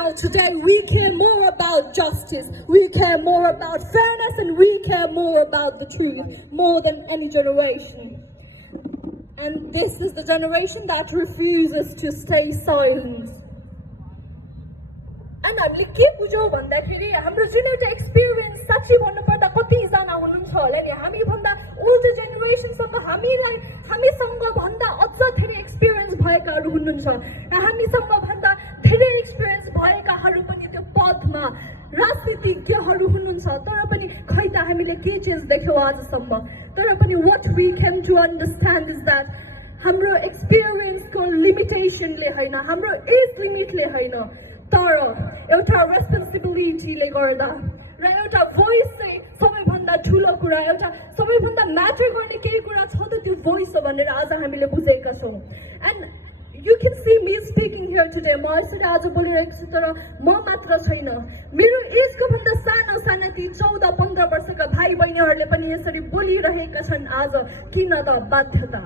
now, today, we care more about justice, we care more about fairness, and we care more about the truth, more than any generation. And this is the generation that refuses to stay silent. And हामीले के बुझौँ भन्दाखेरि हाम्रो जुन एउटा experience साँच्चै भन्नुपर्दा कतिजना हुनुहुन्छ होला नि हामी भन्दा ओल्डर जेनेरेसनसँग हामीसँग भन्दा अझ धेरै एक्सपिरियन्स भएकाहरू हुनुहुन्छ र हामीसँग भन्दा धेरै एक्सपिरियन्स भएकाहरू पनि त्यो पदमा राजनीतिज्ञहरू हुनुहुन्छ तर पनि खै त हामीले के चेन्ज देख्यौँ आजसम्म तर पनि what we came to understand is that हाम्रो एक्सपिरियन्सको लिमिटेसनले होइन हाम्रो एज लिमिटले होइन तर एउटा रेस्पोन्सिबिलिटीले गर्दा र एउटा भोइस चाहिँ सबैभन्दा ठुलो कुरा एउटा सबैभन्दा म्याटर गर्ने केही कुरा छ त त्यो भोइस हो भनेर आज हामीले बुझेका छौँ and you can see me speaking here today म यसरी आज बोलिरहेको छु तर म मात्र छैन मेरो एजको भन्दा साना ती 14-15 वर्षका भाइ बहिनीहरूले पनि यसरी बोलिरहेका छन् आज किन त बाध्यता